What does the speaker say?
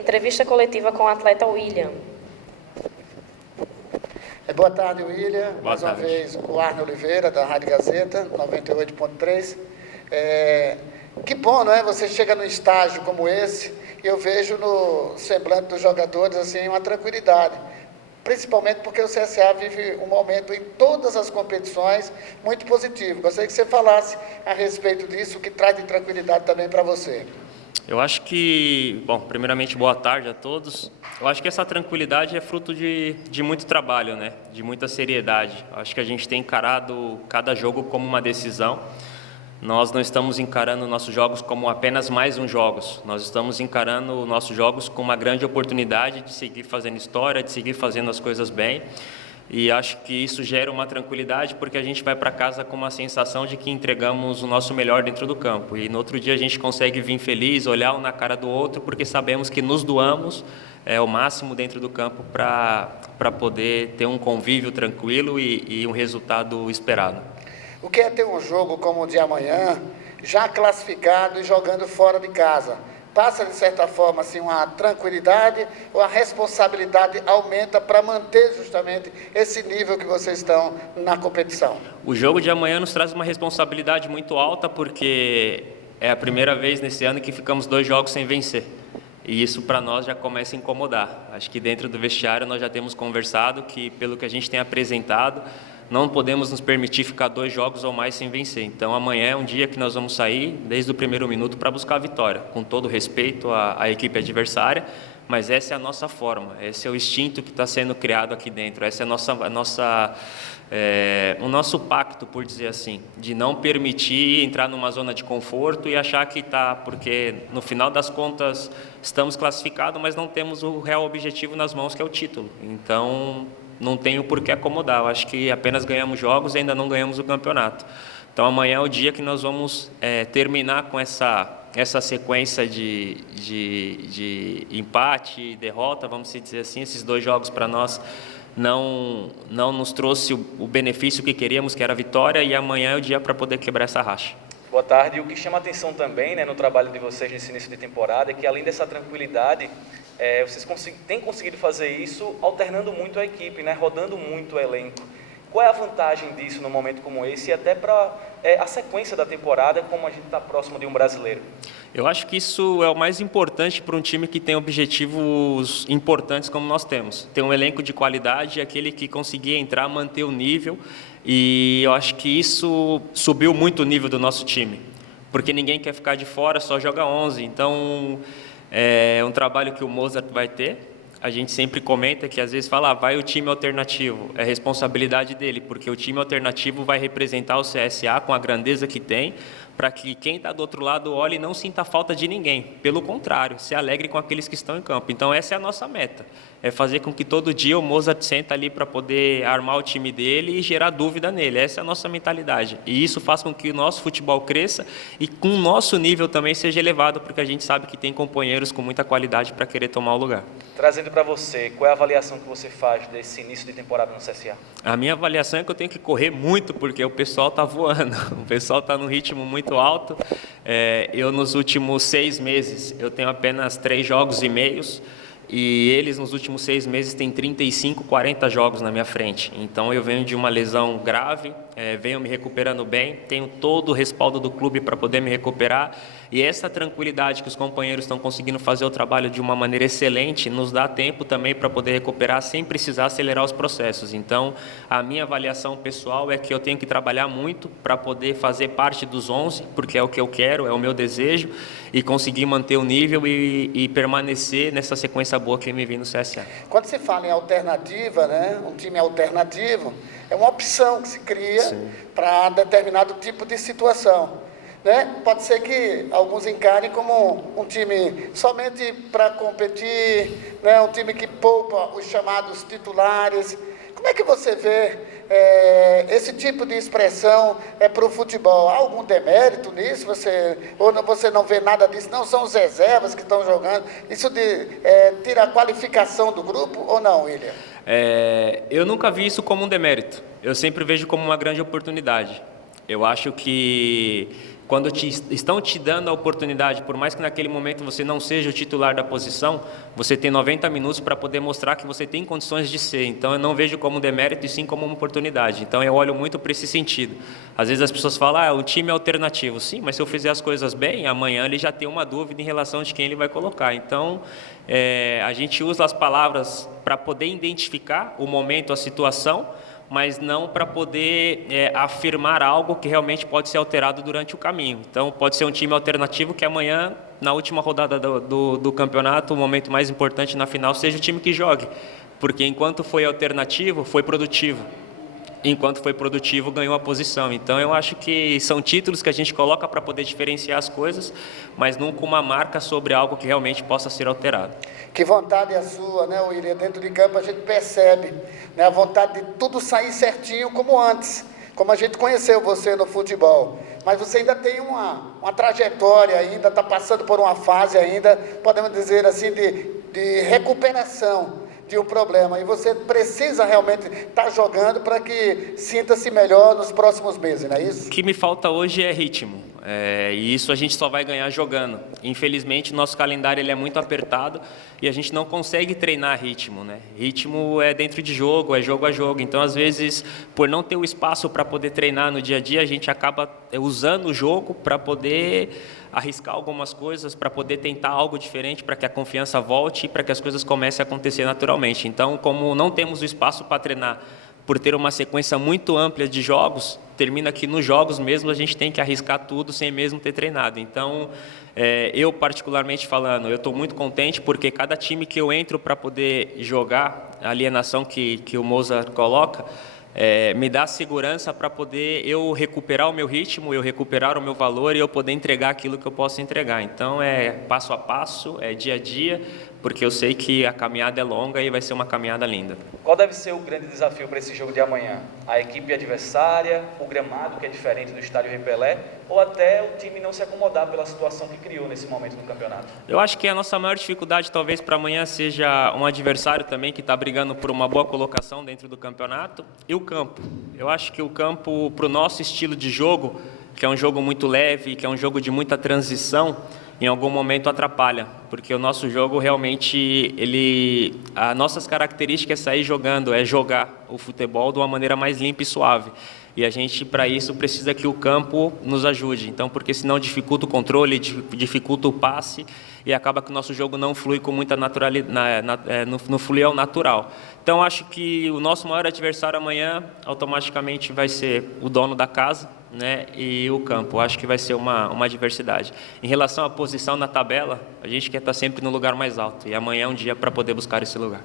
Entrevista coletiva com o atleta William. Boa tarde, William. Boa Mais uma tarde. vez, o Arne Oliveira, da Rádio Gazeta, 98.3. Que bom, não é? Você chega num estágio como esse e eu vejo no semblante dos jogadores assim, uma tranquilidade. Principalmente porque o CSA vive um momento em todas as competições muito positivo. Gostaria que você falasse a respeito disso, o que traz de tranquilidade também para você. Eu acho que, bom, primeiramente, boa tarde a todos. Eu acho que essa tranquilidade é fruto de muito trabalho, né? De muita seriedade. Eu acho que a gente tem encarado cada jogo como uma decisão. Nós não estamos encarando nossos jogos como apenas mais um jogos. Nós estamos encarando nossos jogos como uma grande oportunidade de seguir fazendo história, de seguir fazendo as coisas bem. E acho que isso gera uma tranquilidade porque a gente vai para casa com uma sensação de que entregamos o nosso melhor dentro do campo. E no outro dia a gente consegue vir feliz, olhar um na cara do outro, porque sabemos que nos doamos o máximo dentro do campo para poder ter um convívio tranquilo e um resultado esperado. O que é ter um jogo como o de amanhã, já classificado e jogando fora de casa? Passa, de certa forma, assim, uma tranquilidade ou a responsabilidade aumenta para manter justamente esse nível que vocês estão na competição? O jogo de amanhã nos traz uma responsabilidade muito alta porque é a primeira vez nesse ano que ficamos 2 jogos sem vencer. E isso para nós já começa a incomodar. Acho que dentro do vestiário nós já temos conversado que, pelo que a gente tem apresentado, não podemos nos permitir ficar 2 jogos ou mais sem vencer. Então amanhã é um dia que nós vamos sair desde o primeiro minuto para buscar a vitória, com todo respeito à equipe adversária, mas essa é a nossa forma, esse é o instinto que está sendo criado aqui dentro, essa é o nosso pacto, por dizer assim, de não permitir entrar numa zona de conforto e achar que está, porque no final das contas estamos classificados, mas não temos o real objetivo nas mãos, que é o título. Então não tenho por que acomodar. Eu acho que apenas ganhamos jogos e ainda não ganhamos o campeonato. Então amanhã é o dia que nós vamos terminar com essa sequência de empate e derrota, vamos dizer assim. Esses 2 jogos para nós não nos trouxe o benefício que queríamos, que era a vitória, e amanhã é o dia para poder quebrar essa racha. Boa tarde. E o que chama atenção também, né, no trabalho de vocês nesse início de temporada é que, além dessa tranquilidade, vocês têm conseguido fazer isso alternando muito a equipe, né, rodando muito o elenco. Qual é a vantagem disso num momento como esse e até para a sequência da temporada, como a gente está próximo de um brasileiro? Eu acho que isso é o mais importante para um time que tem objetivos importantes como nós temos. Ter um elenco de qualidade, aquele que conseguir entrar, manter o nível, e eu acho que isso subiu muito o nível do nosso time, porque ninguém quer ficar de fora, só joga 11, então é um trabalho que o Mozart vai ter. A gente sempre comenta que às vezes fala, vai o time alternativo, é responsabilidade dele, porque o time alternativo vai representar o CSA com a grandeza que tem, para que quem está do outro lado olhe e não sinta falta de ninguém. Pelo contrário, se alegre com aqueles que estão em campo. Então essa é a nossa meta, é fazer com que todo dia o Mozart senta ali para poder armar o time dele e gerar dúvida nele. Essa é a nossa mentalidade. E isso faz com que o nosso futebol cresça e com o nosso nível também seja elevado, porque a gente sabe que tem companheiros com muita qualidade para querer tomar o lugar. Trazendo para você, qual é a avaliação que você faz desse início de temporada no CSA? A minha avaliação é que eu tenho que correr muito, porque o pessoal está voando, o pessoal está num ritmo muito alto. Eu, nos últimos 6 meses, eu tenho apenas 3 jogos e meios, e eles, nos últimos 6 meses, têm 35, 40 jogos na minha frente. Então, eu venho de uma lesão grave, venho me recuperando bem, tenho todo o respaldo do clube para poder me recuperar, e essa tranquilidade que os companheiros estão conseguindo fazer o trabalho de uma maneira excelente nos dá tempo também para poder recuperar sem precisar acelerar os processos. Então, a minha avaliação pessoal é que eu tenho que trabalhar muito para poder fazer parte dos 11, porque é o que eu quero, é o meu desejo, e conseguir manter o nível e permanecer nessa sequência boa que me vem no CSA. Quando se fala em alternativa, né, um time alternativo, é uma opção que se cria para determinado tipo de situação. Né? Pode ser que alguns encarem como um time somente para competir, né? Um time que poupa os chamados titulares. Como é que você vê esse tipo de expressão para o futebol? Há algum demérito nisso? Você não vê nada disso? Não são os reservas que estão jogando? Isso tira a qualificação do grupo ou não, William? Eu nunca vi isso como um demérito. Eu sempre vejo como uma grande oportunidade. Eu acho que quando estão te dando a oportunidade, por mais que naquele momento você não seja o titular da posição, você tem 90 minutos para poder mostrar que você tem condições de ser. Então eu não vejo como um demérito e sim como uma oportunidade. Então eu olho muito para esse sentido. Às vezes as pessoas falam, o time é alternativo. Sim, mas se eu fizer as coisas bem, amanhã ele já tem uma dúvida em relação de quem ele vai colocar. Então a gente usa as palavras para poder identificar o momento, a situação, mas não para poder afirmar algo que realmente pode ser alterado durante o caminho. Então, pode ser um time alternativo que amanhã, na última rodada do campeonato, o momento mais importante na final, seja o time que jogue. Porque enquanto foi alternativo, foi produtivo. Enquanto foi produtivo, ganhou a posição. Então, eu acho que são títulos que a gente coloca para poder diferenciar as coisas, mas nunca uma marca sobre algo que realmente possa ser alterado. Que vontade é a sua, né, William? Dentro de campo a gente percebe, né, a vontade de tudo sair certinho como antes, como a gente conheceu você no futebol. Mas você ainda tem uma trajetória ainda, está passando por uma fase ainda, podemos dizer assim, de recuperação de um problema, e você precisa realmente estar jogando para que sinta-se melhor nos próximos meses, não é isso? O que me falta hoje é ritmo, e isso a gente só vai ganhar jogando. Infelizmente, nosso calendário ele é muito apertado e a gente não consegue treinar ritmo, né? Ritmo é dentro de jogo, é jogo a jogo. Então, às vezes, por não ter o espaço para poder treinar no dia a dia, a gente acaba usando o jogo para poder arriscar algumas coisas, para poder tentar algo diferente, para que a confiança volte e para que as coisas comecem a acontecer naturalmente. Então, como não temos o espaço para treinar, por ter uma sequência muito ampla de jogos, termina que nos jogos mesmo a gente tem que arriscar tudo sem mesmo ter treinado. Então, eu particularmente falando, eu estou muito contente porque cada time que eu entro para poder jogar, a alienação que o Mozart coloca, me dá segurança para poder eu recuperar o meu ritmo, eu recuperar o meu valor e eu poder entregar aquilo que eu posso entregar. Então, é passo a passo, é dia a dia, porque eu sei que a caminhada é longa e vai ser uma caminhada linda. Qual deve ser o grande desafio para esse jogo de amanhã? A equipe adversária, o gramado, que é diferente do estádio Rei Pelé, ou até o time não se acomodar pela situação que criou nesse momento no campeonato? Eu acho que a nossa maior dificuldade talvez para amanhã seja um adversário também que está brigando por uma boa colocação dentro do campeonato e o campo. Eu acho que o campo, para o nosso estilo de jogo, que é um jogo muito leve, que é um jogo de muita transição, em algum momento atrapalha, porque o nosso jogo realmente, as nossas características é sair jogando, é jogar o futebol de uma maneira mais limpa e suave. E a gente, para isso, precisa que o campo nos ajude. Então, porque senão dificulta o controle, dificulta o passe e acaba que o nosso jogo não flui com muita naturalidade, não flui ao natural. Então, acho que o nosso maior adversário amanhã automaticamente vai ser o dono da casa, né, e o campo. Acho que vai ser uma adversidade. Em relação à posição na tabela, a gente quer estar sempre no lugar mais alto. E amanhã é um dia para poder buscar esse lugar.